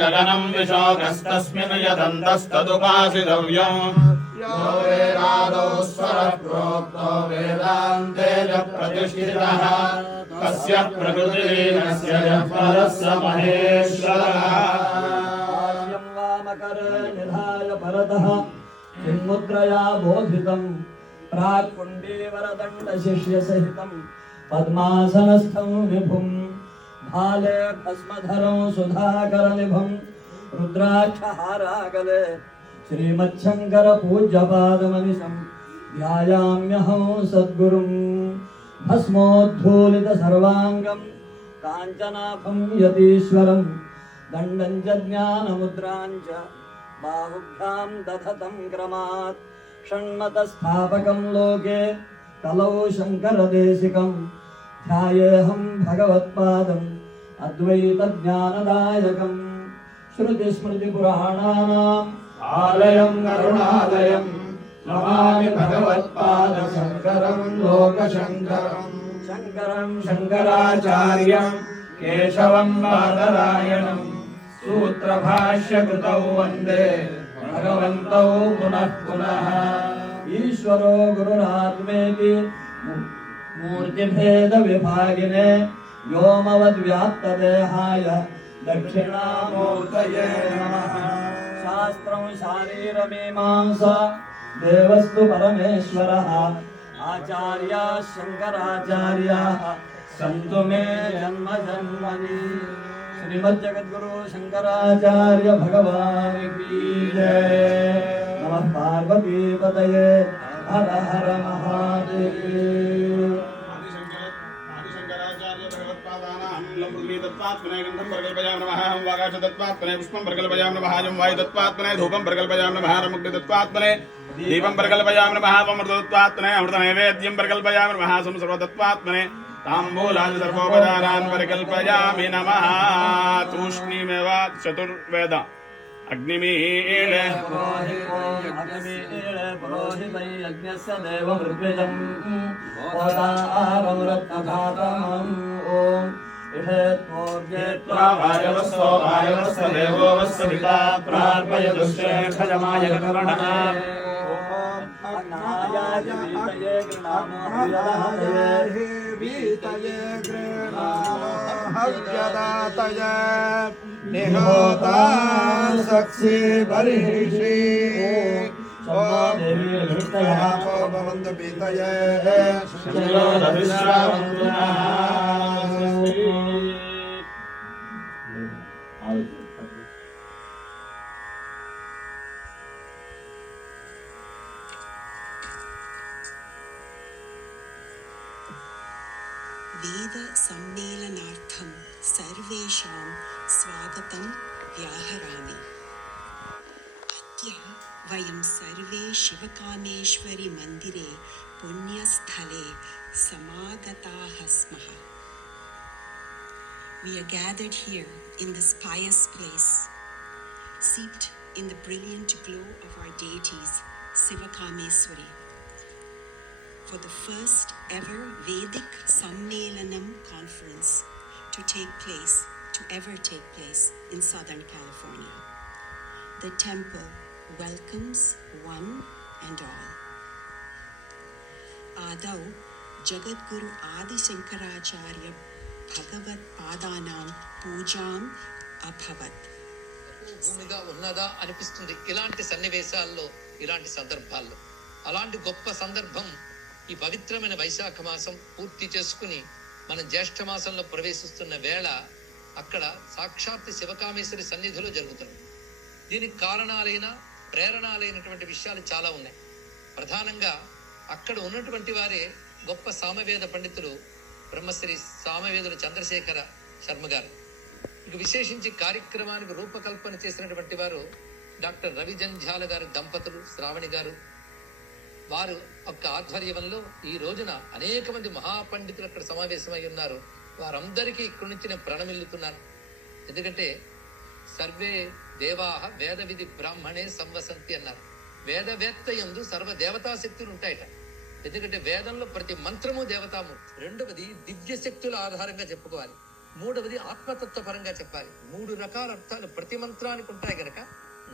गगनं विशोकस्तस्मिन् यदन्तस्तदुपासितव्यम् यो वेदादौ स्वरः प्रोक्तो वेदान्ते च प्रतिष्ठितः तस्य प्रकृतिलीनस्य यः परः स महेश्वरः निधाय परतः चिन्मुद्रया बोधितं प्राक्कुण्डीवरदण्डशिष्यसहितं पद्मासनस्थं विभुं भाले भस्मधरं सुधाकरनिभं रुद्राक्षहारागले श्रीमच्छङ्करपूज्यपादमनिशं ध्यायाम्यहं सद्गुरुं भस्मोद्धूलितसर्वाङ्गं काञ्चनाभं यतीश्वरं दण्डं च ज्ञानमुद्रां च बाहुभ्यां दधतं क्रमात् षण्मतस्थापकं लोके कलौ शङ्करदेशिकं ध्यायेऽहं भगवत्पादम् अद्वैतज्ञानदायकं श्रुतिस्मृतिपुराणानाम् आलयं करुणालयं नमामि भगवत्पादशङ्करं लोकशङ्करं शङ्करं शङ्कराचार्यं केशवं बादरायणं सूत्रभाष्यकृतौ वन्दे भगवन्तौ पुनः पुनः ईश्वरो गुरुरात्मेति मूर्तिभेदविभागिने व्योमवद्व्याप्तदेहाय दक्षिणामूर्तये नमः शास्त्रं शारीरमीमांसा देवस्तु परमेश्वरः आचार्याः शङ्कराचार्याः सन्तु मे जन्म जन्मनि श्रीमज्जगद्गुरु शङ्कराचार्य भगवान् की जय नमः पार्वतीपतये हर हर महादेव पुष्पं प्रकल्पयामि नमः यं वायु तत्त्वात्मने धूपं प्रकल्पयामि नमः रमुग्नि तत्त्वात्मने दीपं प्रकल्पयामि नमः अमृतत्वात्मने अमृतनैवेद्यं प्रकल्पयामि नमः सर्वतत्त्वात्मने ताम्बूलादि सर्वोपचारान् परिकल्पयामि नमः तूष्णीमेव चतुर्वेद अग्निमीळे पुरोहितै यज्ञस्य देवं ऋग्वेदं ओदारं रत्नधातमम् ॐ इषेत्मोर्जेत्वा वायवस्व वायवस्व देवो वस्व पिता प्रार्पयदुश्चेखजमाय करुणः वीतये गृह्णाहव्यदातय निहोता सक्षी बर्हिषि भवन्तु पीतये वेद सम्मेलनार्थं सर्वेषां स्वागतं व्याहरामि। अद्य वयं सर्वे शिवकामेश्वरी मन्दिरे पुण्यस्थले समागताः स्मः। We are gathered here in this pious place, seeped in the brilliant glow of our deities, Siva Kameshwari, for the first ever Vedic Sammelanam conference to ever take place in Southern California. The temple welcomes one and all. Adau Jagadguru Adi Shankaracharya Bhagavat Padanam Pujam Abhavat. భూమిగా ఉన్నదా అనిపిస్తుంది ఇలాంటి సన్నివేశాల్లో, ఇలాంటి సందర్భాల్లో. అలాంటి గొప్ప సందర్భం ఈ పవిత్రమైన వైశాఖ మాసం పూర్తి చేసుకుని మనం జ్యేష్ఠ మాసంలో ప్రవేశిస్తున్న వేళ అక్కడ సాక్షాత్ శివకామేశ్వరి సన్నిధిలో జరుగుతుంది. దీనికి కారణాలైన ప్రేరణాలైనటువంటి విషయాలు చాలా ఉన్నాయి. ప్రధానంగా అక్కడ ఉన్నటువంటి వారే గొప్ప సామవేద పండితులు బ్రహ్మశ్రీ సామవేదులు చంద్రశేఖర శర్మ గారు. ఇక విశేషించి కార్యక్రమానికి రూపకల్పన చేసినటువంటి వారు డాక్టర్ రవి జంఝాల గారి దంపతులు, శ్రావణి గారు. వారు యొక్క ఆధ్వర్యంలో ఈ రోజున అనేక మంది మహాపండితులు అక్కడ సమావేశమై ఉన్నారు. వారందరికీ ఇక్కడి నుంచి నేను ప్రణమిల్లుతున్నాను. ఎందుకంటే సర్వే దేవాహ వేద విధి బ్రాహ్మణే సంవసంతి అన్నారు. వేదవేత్త యందు సర్వ దేవతా శక్తులు ఉంటాయట. ఎందుకంటే వేదంలో ప్రతి మంత్రము దేవతామూర్తి. రెండవది దివ్య శక్తుల ఆధారంగా చెప్పుకోవాలి. మూడవది ఆత్మతత్వ పరంగా చెప్పాలి. 3 రకాల అర్థాలు ప్రతి మంత్రానికి ఉంటాయి గనక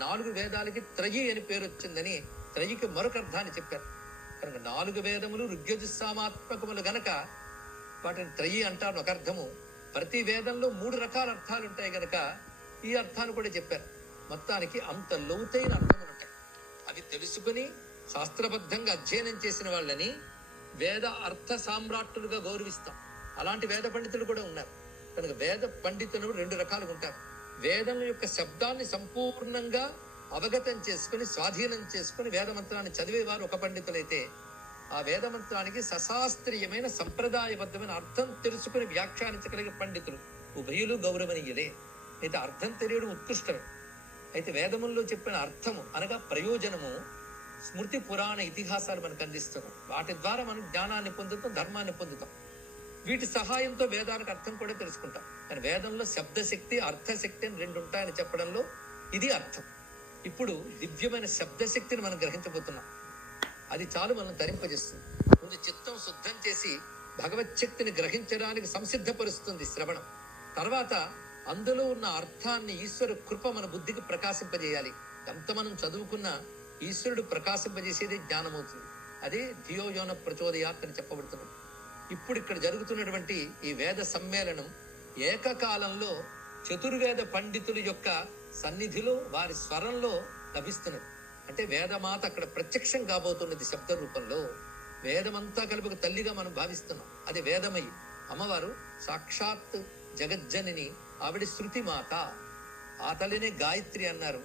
4 వేదాలకి త్రయి అని పేరు వచ్చిందని త్రయికి మరొక అర్థాన్ని చెప్పారు. కనుక 4 వేదములు ఋగ్యజుస్సామాత్మకములు గనక వాటిని త్రయి అంటారు ఒక అర్థము. ప్రతి వేదంలో 3 రకాల అర్థాలు ఉంటాయి గనక ఈ అర్థాన్ని కూడా చెప్పారు. మొత్తానికి అంత లోతైన అర్థములు ఉంటాయి. అవి తెలుసుకుని శాస్త్రబద్ధంగా అధ్యయనం చేసిన వాళ్ళని వేద అర్థ సామ్రాట్టులుగా గౌరవిస్తాం. అలాంటి వేద పండితులు కూడా ఉన్నారు. కనుక వేద పండితులు 2 రకాలుగా ఉంటారు. వేదం యొక్క శబ్దాన్ని సంపూర్ణంగా అవగతం చేసుకుని స్వాధీనం చేసుకుని వేదమంత్రాన్ని చదివేవారు ఒక పండితులైతే, ఆ వేదమంత్రానికి సశాస్త్రీయమైన సంప్రదాయబద్ధమైన అర్థం తెలుసుకుని వ్యాఖ్యానించగలిగే పండితులు ఉభయులు గౌరవనీయులే. అయితే అర్థం తెలియడం ఉత్కృష్టమే. అయితే వేదముల్లో చెప్పిన అర్థము అనగా ప్రయోజనము స్మృతి పురాణ ఇతిహాసాలు మనకు అందిస్తున్నాం. వాటి ద్వారా మనం జ్ఞానాన్ని పొందుతాం, ధర్మాన్ని పొందుతాం. వీటి సహాయంతో వేదానికి అర్థం కూడా తెలుసుకుంటాం. కానీ వేదంలో శబ్దశక్తి అర్థశక్తి అని 2 ఉంటాయని చెప్పడంలో ఇది అర్థం. ఇప్పుడు దివ్యమైన శబ్దశక్తిని మనం గ్రహించబోతున్నాం. అది చాలు మనం తరింపజేస్తుంది. ముందు చిత్తం శుద్ధం చేసి భగవచ్చక్తిని గ్రహించడానికి సంసిద్ధపరుస్తుంది శ్రవణం. తర్వాత అందులో ఉన్న అర్థాన్ని ఈశ్వరు కృప మన బుద్ధికి ప్రకాశింపజేయాలి. ఎంత మనం చదువుకున్న ఈశ్వరుడు ప్రకాశింపజేసేది జ్ఞానమవుతుంది. అదే ధియోయోన ప్రచోదయాత్ అని చెప్పబడుతున్నాం. ఇప్పుడు ఇక్కడ జరుగుతున్నటువంటి ఈ వేద సమ్మేళనం ఏకకాలంలో చతుర్వేద పండితుల యొక్క సన్నిధిలో వారి స్వరంలో లభిస్తున్నది. అంటే వేదమాత అక్కడ ప్రత్యక్షం కాబోతున్నది శబ్ద రూపంలో. వేదమంతా కలిపి ఒక తల్లిగా మనం భావిస్తున్నాం. అది వేదమయి అమ్మవారు సాక్షాత్ జగజ్జనిని. ఆవిడ శృతి మాత. ఆ తల్లినే గాయత్రి అన్నారు.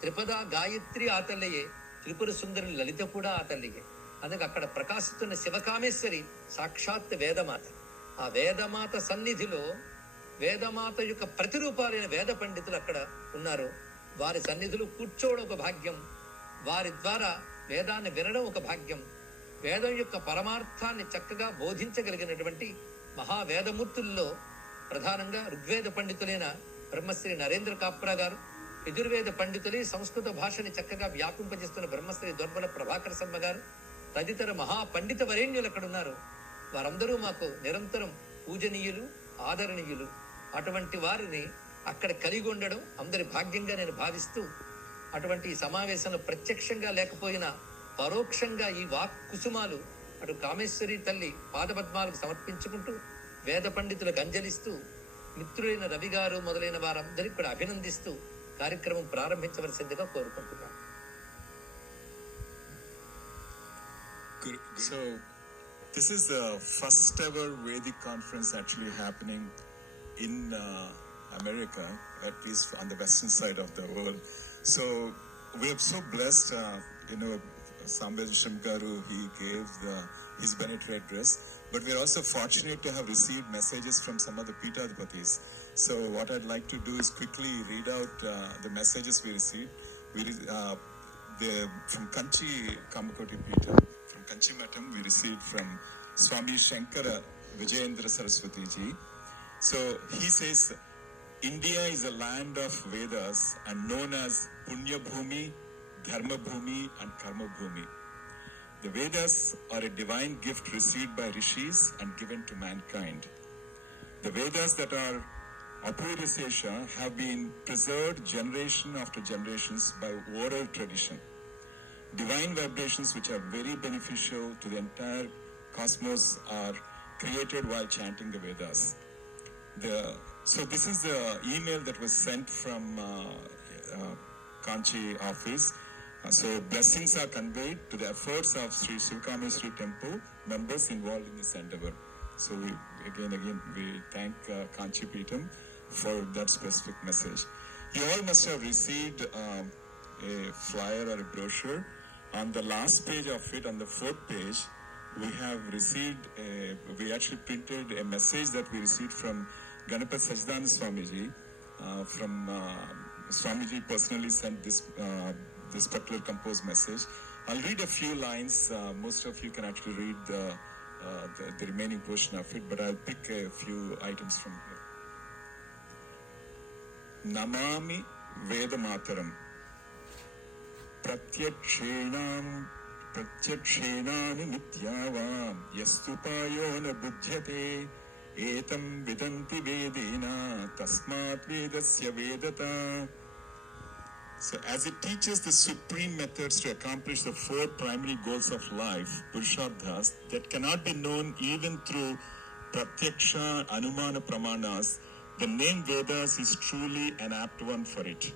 త్రిపద గాయత్రి ఆ తల్లియే. త్రిపుర సుందరి లలిత కూడా ఆ తల్లియే. అందుకే అక్కడ ప్రకాశిస్తున్న శివకామేశ్వరి సాక్షాత్ వేదమాత. ఆ వేదమాత సన్నిధిలో వేదమాత యొక్క ప్రతిరూపాలైన వేద పండితులు అక్కడ ఉన్నారు. వారి సన్నిధిలో కూర్చోవడం ఒక భాగ్యం, వారి ద్వారా వేదాన్ని వినడం ఒక భాగ్యం. వేదం యొక్క పరమార్థాన్ని చక్కగా బోధించగలిగినటువంటి మహావేదమూర్తుల్లో ప్రధానంగా ఋగ్వేద పండితులైన బ్రహ్మశ్రీ నరేంద్ర కాప్రా గారు, యజుర్వేద పండితులే సంస్కృత భాషని చక్కగా వ్యాపింపజేస్తున్న బ్రహ్మశ్రీ దొర్బల ప్రభాకర శర్మ గారు తదితర మహాపండిత వరేణ్యులు అక్కడ ఉన్నారు. వారందరూ మాకు నిరంతరం పూజనీయులు, ఆదరణీయులు. అటువంటి వారిని అక్కడ కలిగి ఉండడం అందరి భాగ్యంగా నేను భావిస్తూ, అటువంటి ఈ సమావేశంలో ప్రత్యక్షంగా లేకపోయినా పరోక్షంగా ఈ వాక్ కుసుమాలు అటు కామేశ్వరి తల్లి పాదపద్మాలకు సమర్పించుకుంటూ వేద పండితులకు అంజలిస్తూ మిత్రులైన రవి గారు మొదలైన వారందరికీ కూడా అభినందిస్తూ కార్యక్రమం ప్రారంభించవలసిందిగా కోరుకుంటున్నాను. So this is the first ever Vedic conference actually happening in America, at least on the western side of the world. So we are so blessed, Sammelanam Garu, he gave his benedict address, but we are also fortunate to have received messages from some of the Peethadhipatis. So what I'd like to do is quickly read out the messages we received. From Kanchi Kamakoti Peeta, from Kanchi Matam, we received from Swami Shankara Vijayendra Saraswati ji. So he says, India is a land of Vedas and known as Punya Bhumi, Dharma Bhumi and Karma Bhumi. The Vedas are a divine gift received by rishis and given to mankind. The Vedas that are Apurishesha have been preserved generation after generations by oral tradition. Divine vibrations which are very beneficial to the entire cosmos are created while chanting the Vedas. So this is the email that was sent from Kanchi office. So blessings are conveyed to the efforts of Sri Siva Kameshwari Temple members involved in this endeavor. So we thank Kanchi Peetam for that specific message. You all must have received a flyer or a brochure. On the last page of it, on the 4th page, we have received we actually printed a message that we received from Ganapat Sachidananda Swamiji. Swamiji personally sent this particular composed message. I'll read a few lines. Most of you can actually read the remaining portion of it, but I'll pick a few items from here. Namami Veda Mataram. Pratyakshena nityava yastupayo na budhyate etam vidanti vedena tasmat vedasya vedata. So as it teaches the supreme methods to accomplish the four primary goals of life, Purusharthas, that cannot be known even through Pratyaksha, Anumana Pramanas, the name Vedas is truly an apt one for it.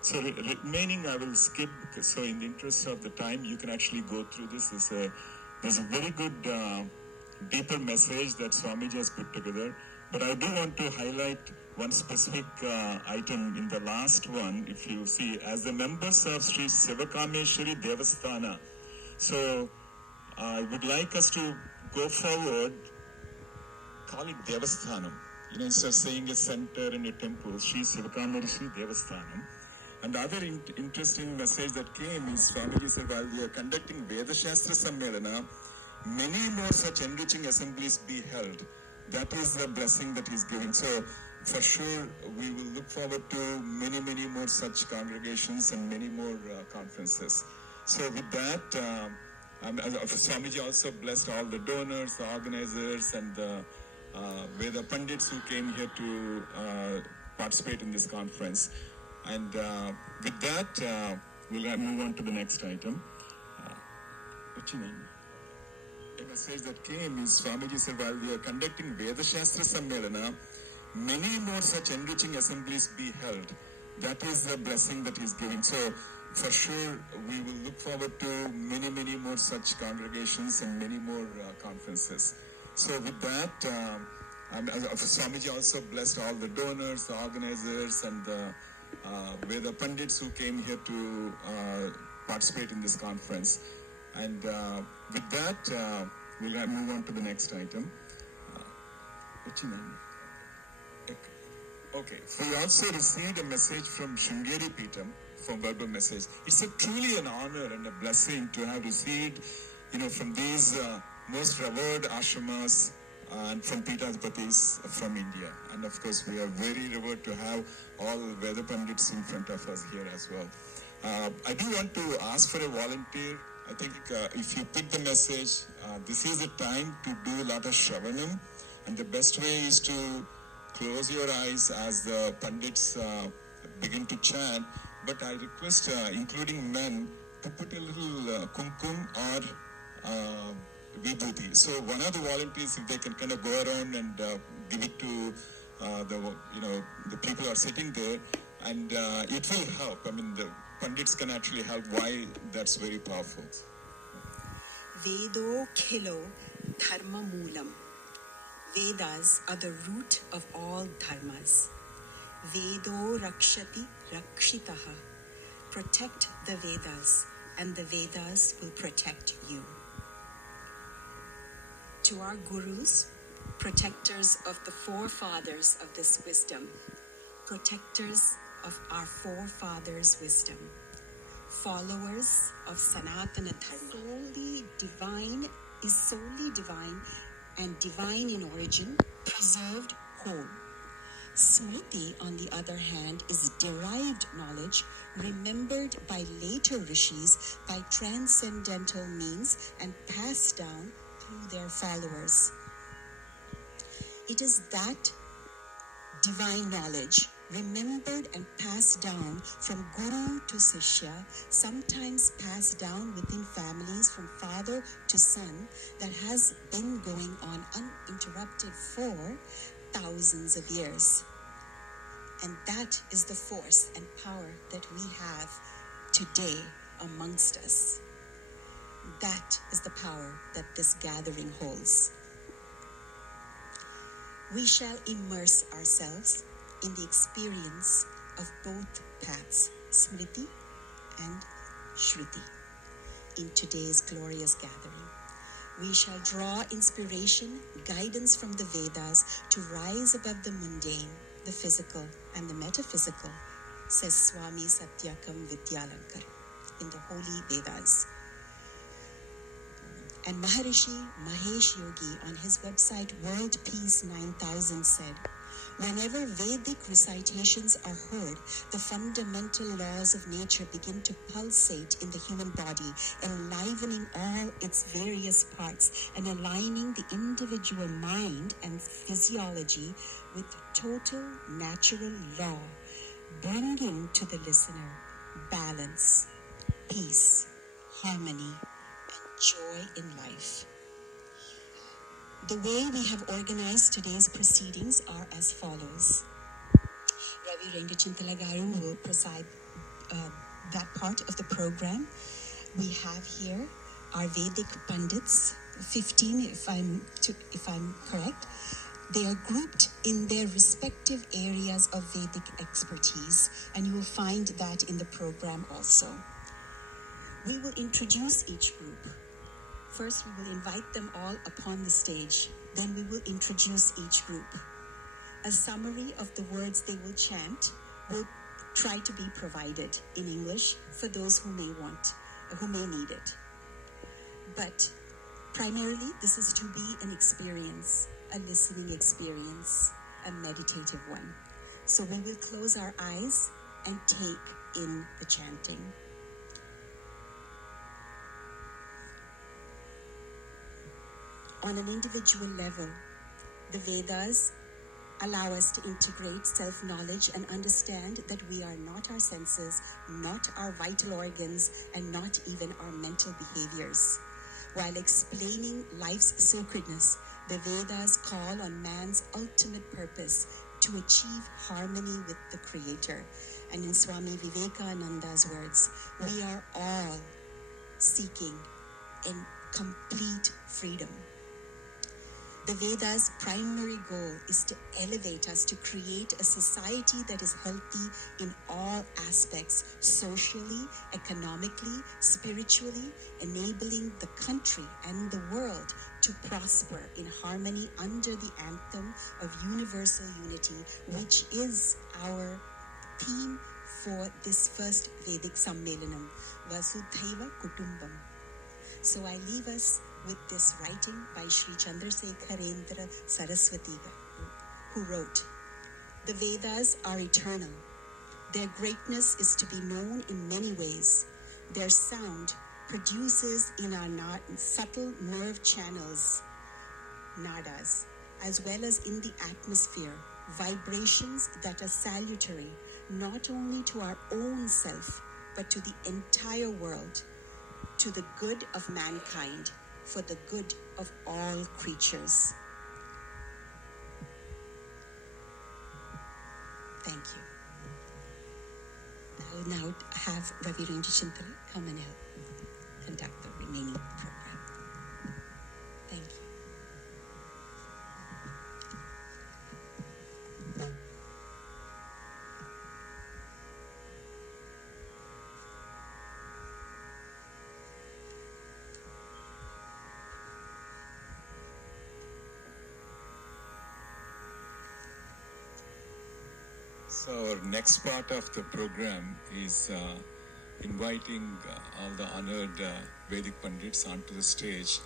So remaining I will skip, so in the interest of the time, you can actually go through this. There's a very good deeper message that Swamiji has put together. But I do want to highlight one specific item in the last one. If you see, as the members of Sri Siva Kameshwari Devasthanam, so I would like us to go forward, call it Devasthanam. Instead of saying a center and a temple, Sri Siva Kameshwari Devasthanam. And the other interesting message that came is Swamiji said, while we are conducting Veda Shastra Sammelan, many more such enriching assemblies be held. That is the blessing that he's giving. So for sure, we will look forward to many, many more such congregations and many more conferences. So with that, Swamiji also blessed all the donors, the organizers, and the Veda Pandits who came here to participate in this conference. And with that, we'll move on to the next item. What's your name? A message that came is Swamiji said, while we are conducting Veda Shastra Sammelan, many more such enriching assemblies be held. That is the blessing that he's giving. So for sure, we will look forward to many, many more such congregations and many more conferences. So with that, Swamiji also blessed all the donors, the organizers, and the Veda Pandits who came here to participate in this conference. And with that, we'll move on to the next item. What's your name? Okay. We also received a message from Sringeri Peetam for verbal message. It's truly an honor and a blessing to have received, from these most revered ashramas and from Peetapatis from India. And of course, we are very revered to have all Veda Pandits in front of us here as well. I do want to ask for a volunteer. I think if you pick the message, this is the time to do a lot of Shravanam. And the best way is to close your eyes as the Pandits begin to chant. But I request, including men, to put a little kumkum or vibhuti. So one of the volunteers, if they can kind of go around and give it to the people who are sitting there, and it will help. I mean, the Pandits can actually help. Why that's very powerful. Vedo khilo dharma moolam. Vedas are the root of all dharmas. Vedo rakshati rakshitaha. Protect the Vedas, and the Vedas will protect you. To our gurus, protectors of the forefathers of this wisdom, protectors of our forefathers' wisdom, followers of Sanatana Dharma, solely divine and divine in origin, preserved whole. Smriti, on the other hand, is derived knowledge remembered by later rishis by transcendental means and passed down through their followers. It is that divine knowledge, remembered and passed down from guru to sishya, sometimes passed down within families from father to son, that has been going on uninterrupted for thousands of years. And that is the force and power that we have today amongst us. That is the power that this gathering holds. We shall immerse ourselves in the experience of both paths, Smriti and Shruti, in today's glorious gathering. We shall draw inspiration, guidance from the Vedas to rise above the mundane, the physical, and the metaphysical, says Swami Satyakam Vidyalankar in the Holy Vedas. And Maharishi Mahesh Yogi on his website World Peace 9000 said, Whenever Vedic recitations are heard, the fundamental laws of nature begin to pulsate in the human body, enlivening all its various parts and aligning the individual mind and physiology with total natural law, bringing to the listener balance, peace, harmony, and joy in life. The way we have organized today's proceedings are as follows. Ravi Rendachintala Garu will preside that part of the program. We have here our Vedic Pandits, 15 if I'm correct. They are grouped in their respective areas of Vedic expertise, and you will find that in the program also. We will introduce each group. First, we will invite them all upon the stage. Then we will introduce each group. A summary of the words they will chant will try to be provided in English for those who may need it. But primarily, this is to be an experience, a listening experience, a meditative one. So we will close our eyes and take in the chanting. On an individual level, the Vedas allow us to integrate self-knowledge and understand that we are not our senses, not our vital organs, and not even our mental behaviors. While explaining life's sacredness, the Vedas call on man's ultimate purpose to achieve harmony with the Creator. And in Swami Vivekananda's words, we are all seeking in complete freedom. The Veda's primary goal is to elevate us, to create a society that is healthy in all aspects, socially, economically, spiritually, enabling the country and the world to prosper in harmony under the anthem of universal unity, which is our theme for this first Vedic Sammelanam, Vasudhaiva Kutumbam. So I leave us with this writing by Sri Chandrasekharendra Saraswati, who wrote, "The Vedas are eternal. Their greatness is to be known in many ways. Their sound produces in our subtle nerve channels, nadas, as well as in the atmosphere, vibrations that are salutary not only to our own self, but to the entire world, to the good of mankind, for the good of all creatures." Thank you. I will now have Ravi Rendachintala come and help conduct the remaining program. Thank you. So our next part of the program is inviting all the honored Vedic Pandits onto the stage.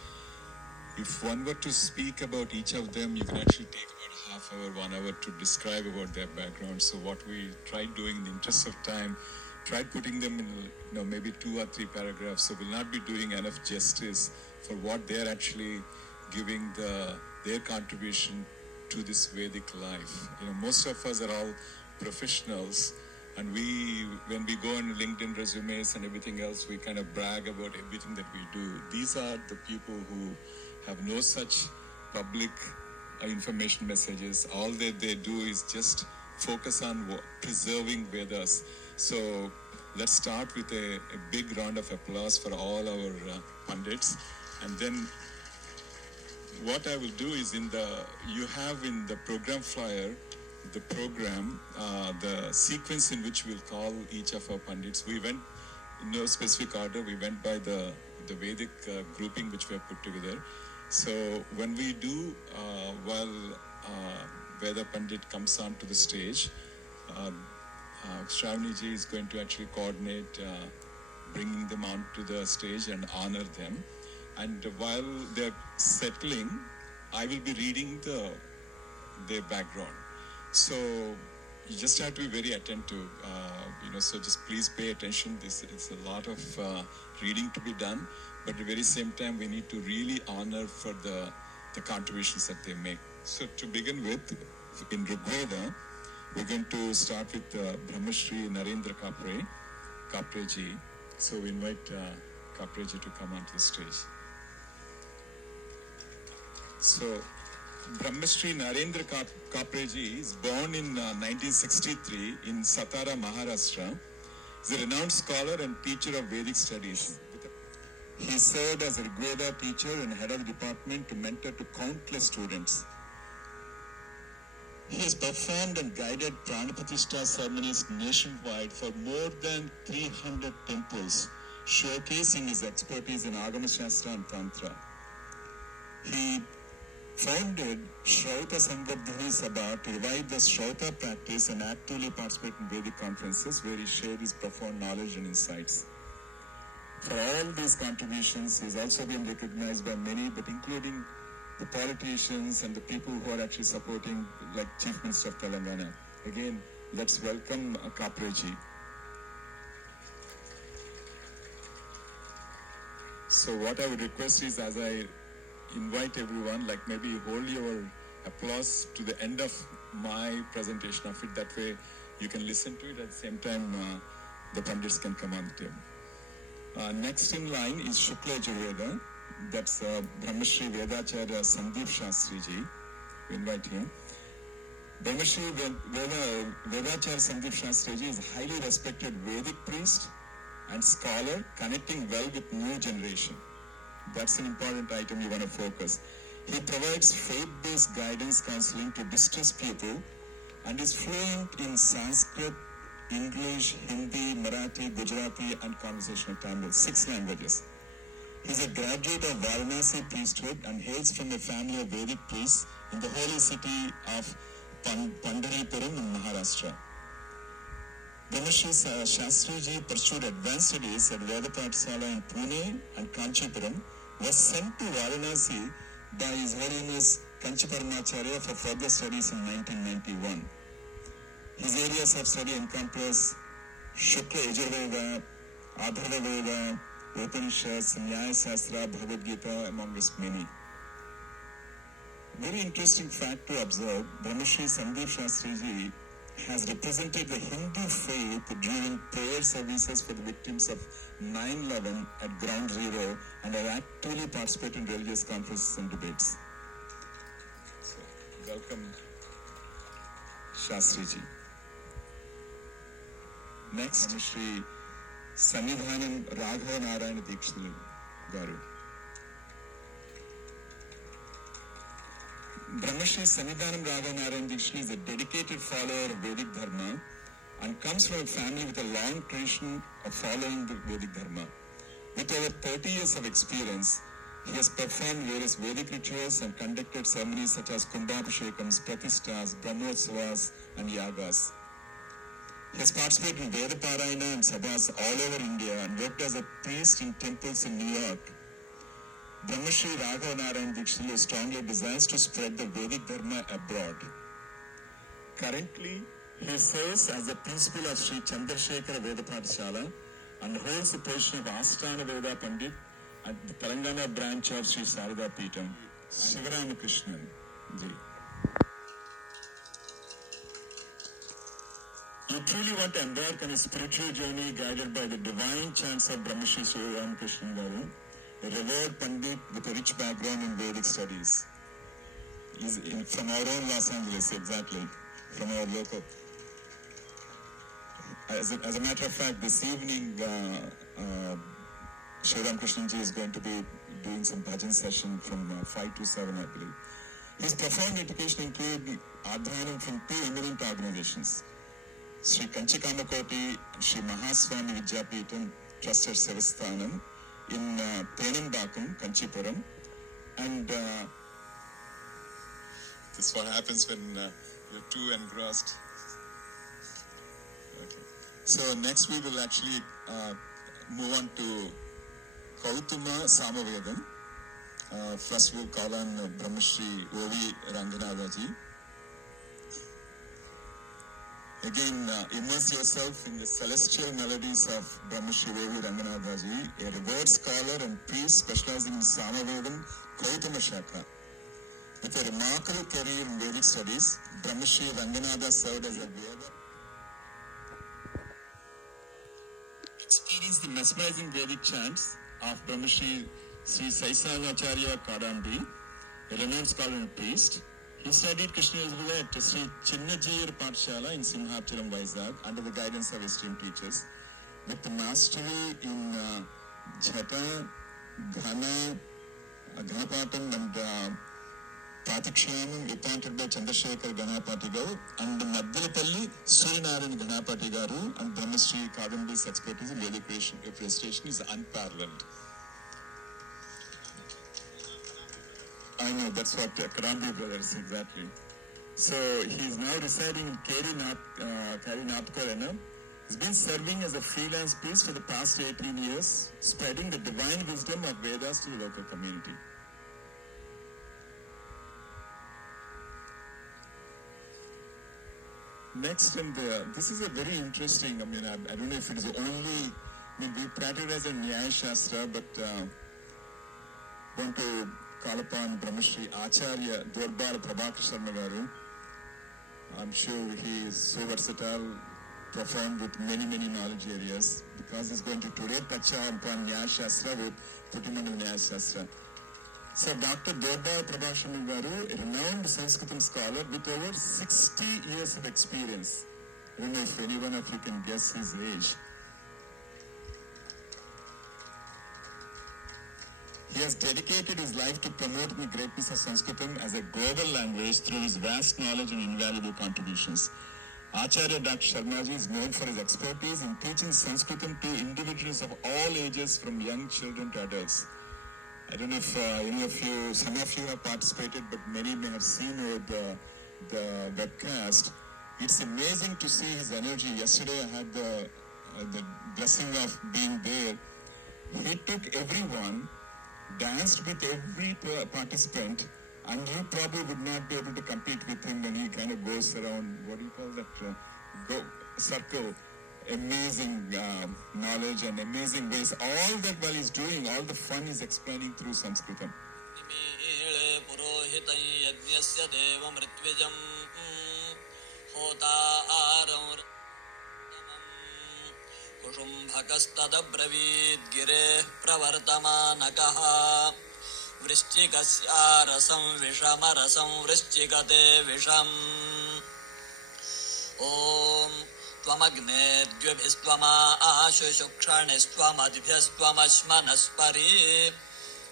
If one were to speak about each of them, you can actually take about half hour, 1 hour to describe about their background. So what we tried doing in the interest of time, tried putting them in maybe 2 or 3 paragraphs. So we'll not be doing enough justice for what they're actually giving their contribution to this Vedic life. Most of us are all professionals, and when we go on LinkedIn resumes and everything else, we kind of brag about everything that we do. These are the people who have no such public information messages. All that they do is just focus on preserving Vedas. So let's start with a big round of applause for all our Pandits. And then what I will do is you have in the program flyer, the program, the sequence in which we'll call each of our Pandits. We went in no specific order. We went by the Vedic grouping which we have put together. So when we do, while Veda Pandit comes on to the stage, Shravani ji is going to actually coordinate bringing them onto the stage and honor them. And while they're settling, I will be reading their background. So you just have to be very attentive, so just please pay attention. It's a lot of reading to be done, but at the very same time, we need to really honor for the contributions that they make. So to begin with, in Rigveda, we're going to start with Brahmashri Narendra Kapre ji. So we invite Kapre ji to come onto the stage. So Brahmashri Narendra Kapre ji is born in 1963 in Satara, Maharashtra. He's a renowned scholar and teacher of Vedic studies. He served as a Rigveda teacher and head of the department to mentor to countless students. He has performed and guided Pranapratishtha ceremonies nationwide for more than 300 temples, showcasing his expertise in Agama Shastra and Tantra. He founded Shrauta Samvardhani Sabha to revive the Shrauta practice and actively participate in Vedic conferences where he shared his profound knowledge and insights. For all these contributions, he has also been recognized by many, but including the politicians and the people who are actually supporting, like Chief Minister of Telangana. Again, let's welcome Kapre ji. So what I would request is, as I invite everyone, like maybe hold your applause to the end of my presentation of it. That way you can listen to it at the same time the Pandits can come on the table. Next in line is Shukla Yajurveda. That's Brahmashri Vedacharya Sandeep Shastri ji. We invite him. Brahmashri Vedacharya Sandeep Shastri ji is a highly respected Vedic priest and scholar connecting well with new generation. That's an important item you want to focus. He provides faith-based guidance counseling to distressed people and is fluent in Sanskrit, English, Hindi, Marathi, Gujarati and conversational Tamil, 6 languages. He is a graduate of Varanasi priesthood and hails from a family of Vedic priests in the holy city of Pandaripuram in Maharashtra. Brahmashri Shastri ji pursued advanced studies at Veda Pathshala in Pune and Kanchipuram, was sent to Varanasi by His Holiness Kanchiparamacharya for further studies in 1991. His areas of study encompass Shukla Yajurveda, Adharva Veda, Upanishads, Nyaya Shastra, Bhagavad Gita, among his many. Very interesting fact to observe, Brahmashri Sandeep Shastri ji has represented the Hindu faith during prayer services for the victims of 9/11 at Ground Zero and have actively participated in religious conferences and debates. So, welcome, Shastri ji. Next, Shri Sammelanam Raghava Narayana Dikshitulu Garu. Brahmashri Sammelanam Raghava Narayana Dikshitulu is a dedicated follower of Vedic Dharma and comes from a family with a long tradition of following the Vedic Dharma. With over 30 years of experience, he has performed various Vedic rituals and conducted ceremonies such as Kumbhabhishekams, Pratisthas, Brahmotsavas, and Yagas. He has participated in Veda Parayana and Sabhas all over India and worked as a priest in temples in New York. Brahmashri Raghava Narayana Dikshitulu strongly desires to spread the Vedic Dharma abroad. Currently, he serves as the principal of Sri Chandrasekhara Veda Pathshala and holds the position of Asthana Veda Pandit at the Telangana branch of Sri Sarada Peetham. Siva Kameshwari Devasthanam. You truly want to embark on a spiritual journey guided by the divine chants of Brahmashri Siva Kameshwari Devasthanam, a revered Pandit with a rich background in Vedic studies. He's from our own Los Angeles, exactly, from our local. As a matter of fact, this evening, Siva Kameshwari is going to be doing some bhajan session from 5 to 7, I believe. His profound education includes adhyanam from 2 eminent organizations, Sri Kanchikamakoti, Sri Mahaswami Vidyapeetham Trusted Devasthanam in Tenambakam, Kanchipuram, and this is what happens when you're too engrossed. Okay. So next we will actually move on to Kautuma Samavedam. First we'll call on Brahmashri O.V. Ranganathaji. again immerse yourself in the celestial melodies of Brahmashri Ranganathaji, a revered scholar and priest specializing in Samavedam, Gautama Shakha. With a remarkable career in Vedic studies, Brahmashri Ranganatha served as a Veda. Experience the mesmerizing Vedic chants of Brahmashri Sri Saisavacharya Kadambi, a renowned scholar and priest. He studied Krishna Yoga at Sri Chinnajiyar Pathshala in Simhapuram, Vizag, under the guidance of esteemed teachers. With the mastery in Jhata, Ghana, Ghanapatam and Pratikshyanam, appointed by Chandrasekhar Ganapatigal, and Madhulapalli Suryanarayan Ganapatigaru, and Brahmashri Kadambi's expertise in Vedic recitation is unparalleled. I know, that's what Kadambi brothers, exactly. So he is now residing in Karinapkarana. He's been serving as a freelance priest for the past 18 years, spreading the divine wisdom of Vedas to the local community. Next, and this is a very interesting, I don't know if it is only, we practice as a Nyaya Shastra, but want to call upon Brahmashri Acharya Dorbara Prabhakar Sharma Garu. I'm sure he is so versatile, profound with many knowledge areas, because he's going to today touch upon Nyaya Shastra with Puttimandu Nyaya Shastra. So Dr. Dorbara Prabhakar Sharma Garu, a renowned Sanskritam scholar with over 60 years of experience. I don't know if any one of you can guess his age. He has dedicated his life to promoting the greatness of Sanskritam as a global language through his vast knowledge and invaluable contributions. Acharya Dr. Sharmaji is known for his expertise in teaching Sanskritam to individuals of all ages, from young children to adults. I don't know if some of you have participated, but many may have seen over the webcast. It's amazing to see his energy. Yesterday I had the blessing of being there. He took everyone, danced with every participant, and you probably would not be able to compete with him when he kind of goes around, what do you call that, circle. Amazing knowledge and amazing ways. All that while he's doing, all the fun he's explaining through Sanskritam. कुशुम्भकस्तदब्रवीद् गिरेः प्रवर्तमानकः वृश्चिकस्या रसं विषमरसं वृश्चिकते विषम् ॐ त्वमग्नेद्युभिस्त्वमा आशुशुक्षणिस्त्वमद्भ्यस्त्वमश्मनस्परि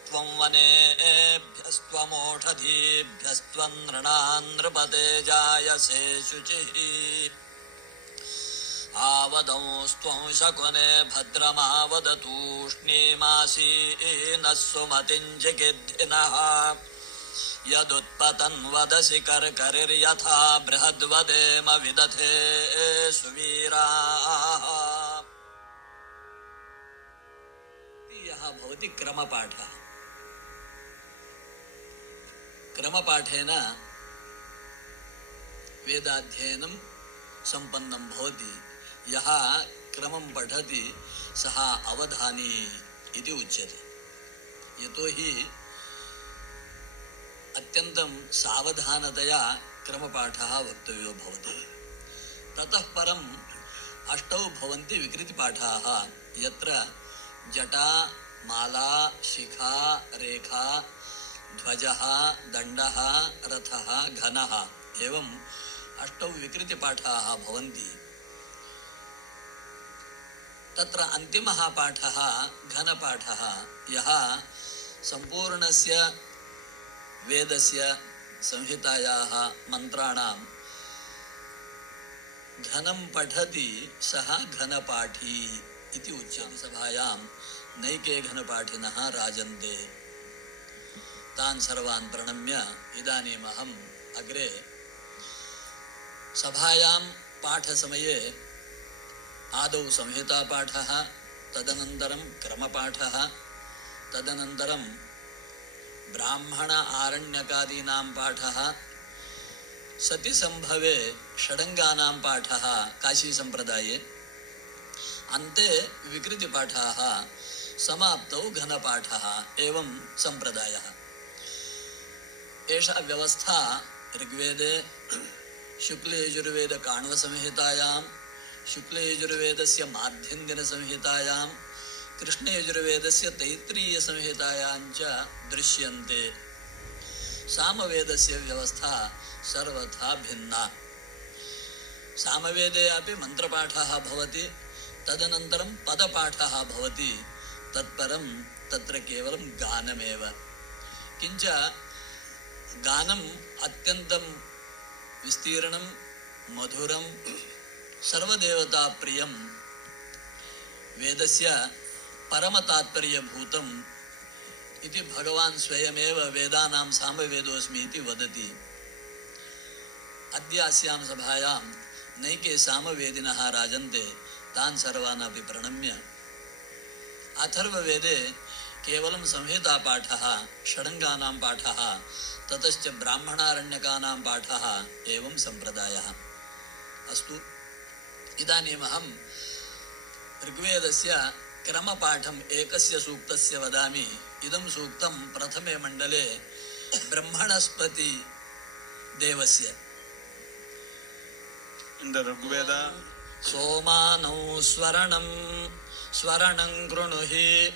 त्वं वनेभ्यस्त्वमोषधीभ्यस्त्वं नृणान् नृपते जायसे शुचिः आवदंस्त्वं शकुने भद्रमावदतूष्णीमासीनः सुमतिञ्चिकिद्धिनः यदुत्पतन् वदसि कर्करिर्यथा बृहद्वदेम विदथे सुवीराः। यः भवति क्रमपाठः। क्रमपाठेन वेदाध्ययनं सम्पन्नं भवति। यः क्रमं पठति सः अवधानी इति उच्यते। यतोहि अत्यन्तं सावधानतया क्रमपाठः वक्तव्यो भवति। ततः परम् अष्टौ भवन्ति विकृतिपाठाः, यत्र जटा, माला, शिखा, रेखा, ध्वजः, दण्डः, रथः, घनः एवम् अष्टौ विकृतिपाठाः भवन्ति। तत्र अन्तिमः पाठः घनपाठः, यः सम्पूर्णस्य वेदस्य संहितायाः मन्त्राणां घनं पठति सः घनपाठी इति उच्यते। सभायां नैके घनपाठिनः राजन्ते। तान् सर्वान् प्रणम्य इदानीमहम् अग्रे सभायां पाठसमये आदौ संहितापाठः, तदनन्तरं क्रमपाठः, तदनन्तरं ब्राह्मण आरण्यकादीनां पाठः, सति संभवे षडङ्गानां पाठः काशी संप्रदाये, अन्ते विकृतिपाठाः, समाप्तौ घनपाठः एवं संप्रदायः। एषा व्यवस्था ऋग्वेदे शुक्लयजुर्वेद काण्वसंहितायां, शुक्लयजुर्वेदस्य माध्यन्दिनसंहितायां, कृष्णयजुर्वेदस्य तैत्रीयसंहितायां च दृश्यन्ते। सामवेदस्य व्यवस्था सर्वथा भिन्ना। सामवेदे अपि मन्त्रपाठः भवति, तदनन्तरं पदपाठः भवति, तत्परं तत्र केवलं गानमेव। किञ्च गानम् अत्यन्तं विस्तीर्णं, मधुरं, सर्वदेवताप्रियं, वेदस्य परमतात्पर्यभूतम् इति भगवान् स्वयमेव वेदानां सामवेदोऽस्मि इति वदति। अद्य अस्यां सभायां नैके सामवेदिनः राजन्ते, तान् सर्वान् अपि प्रणम्य अथर्ववेदे केवलं संहितापाठः, षडङ्गानां पाठः, ततश्च ब्राह्मणारण्यकानां पाठः एवं सम्प्रदायः। अस्तु, इदानीमहं ऋग्वेदस्य क्रमपाठम् एकस्य सूक्तस्य वदामि। इदं सूक्तं प्रथमे मण्डले ब्रह्मणस्पति देवस्य। In the Rigveda, सोमानौ स्वरणं स्वरणं कृणुहि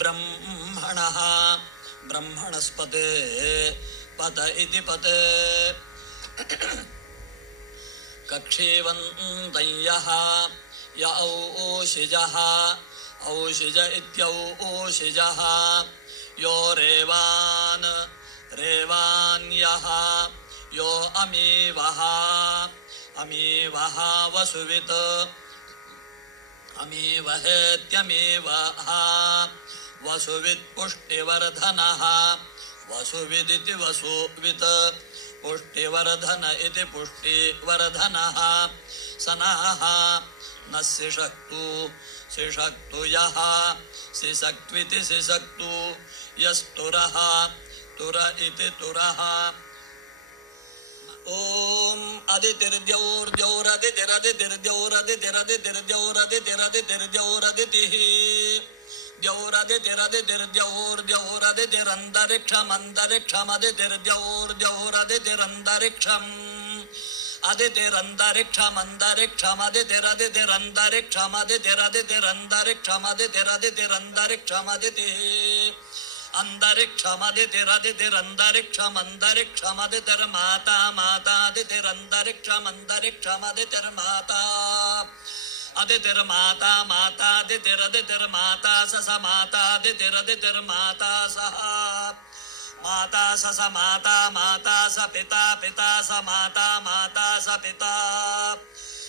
ब्रह्मणः ब्रह्मणस्पते पत इति पते कक्षीवन्तं यः य औषिजः औषिज इत्यौषिजः यो रेवान् यः यो अमीवः वसुवित् अमीवहेत्यमीवः वसुवित् पुष्टिवर्धनः वसुविदिति वसुवित् पुष्टिवर्धन इति पुष्टिवर्धनः सनाः न सिषक्तु यः सिसक्त्विति सिसक्तु यस्तुरः तुर इति तुरः। ओम अदितिर्द्यौरदितिरदितिर्द्यौरदितिरदितिर्द्यौरदितिरदितिर्द्यौरदितिः द्यौरदितिरदितिरद्यौरदितिरन्तरिक्षमन्तरिक्षमदितिर्द्यौरदितिरन्तरिक्षम् अदितिरन्तरिक्षमन्तरिक्षमदितिरदितिरन्तरिक्षमदितिरदितिरन्तरिक्षमदितिरदितिरन्तरिक्षमदितिः अन्तरिक्षमदितिरदितिरन्तरिक्षमन्तरिक्षमदितिर्माता मातादितिरन्तरिक्षमन्तरिक्षमदितिर्माता अदितिर्माता मातादितिरदितिर्माता ससमातादितिरदितिर्माता सः माता ससमाता माता स पिता पिता स माता माता स पिता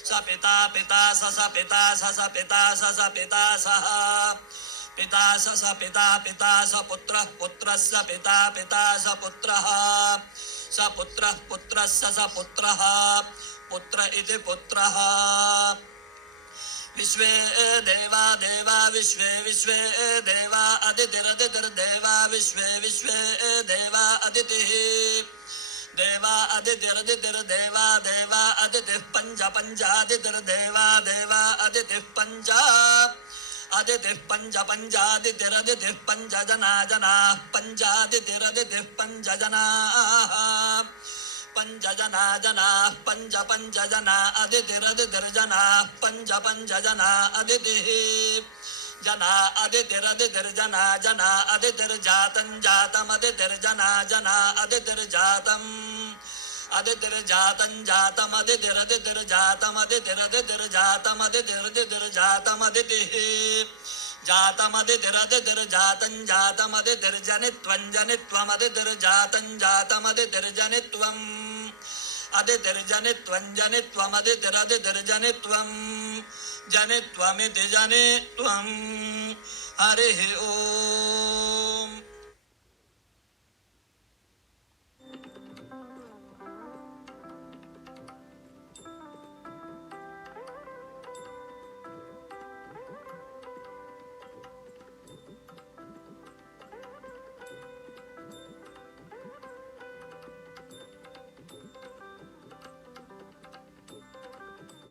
पिता स पिता स पिता स पिता सः पिता स पिता पिता स पुत्रः पुत्रस्य पिता पिता स पुत्रः पुत्रस्य पुत्रः पुत्र इति पुत्रः। विश्वे देवा देवा विश्वे देवा अदितिरदितिर्देवा विश्वे देवा अदितिः देवा अदितिरदितिर्देवा देवा अदितिः पञ्चादितिर्देवा देवा अदितिः अदितिः पञ्चादितिरदितिः पञ्चजनाः पञ्चादितिरदितिः पञ्चजनाः पञ्चजना अदितिरदितिर्जनाः पञ्चजना अदितिः जना अदितिरदितिर्जना अदितिर्जातं जातमदितिर्जना अदितिर्जातम् अदितिर्जातमदितिरदितिर्जातमदितिरदितिर्जातमदितिरदितिर्जातमदितिः जातमदितिरदितिर्जातं जातमदितिर्जनित्वं जनित्वमदितिर्जातं जातमदितिर्जनित्वम् अदितिर्जनित्वं जनित्वमदितिरदितिर्जनित्वं जनित्वमिति जनित्वम्। हरिः ओम्।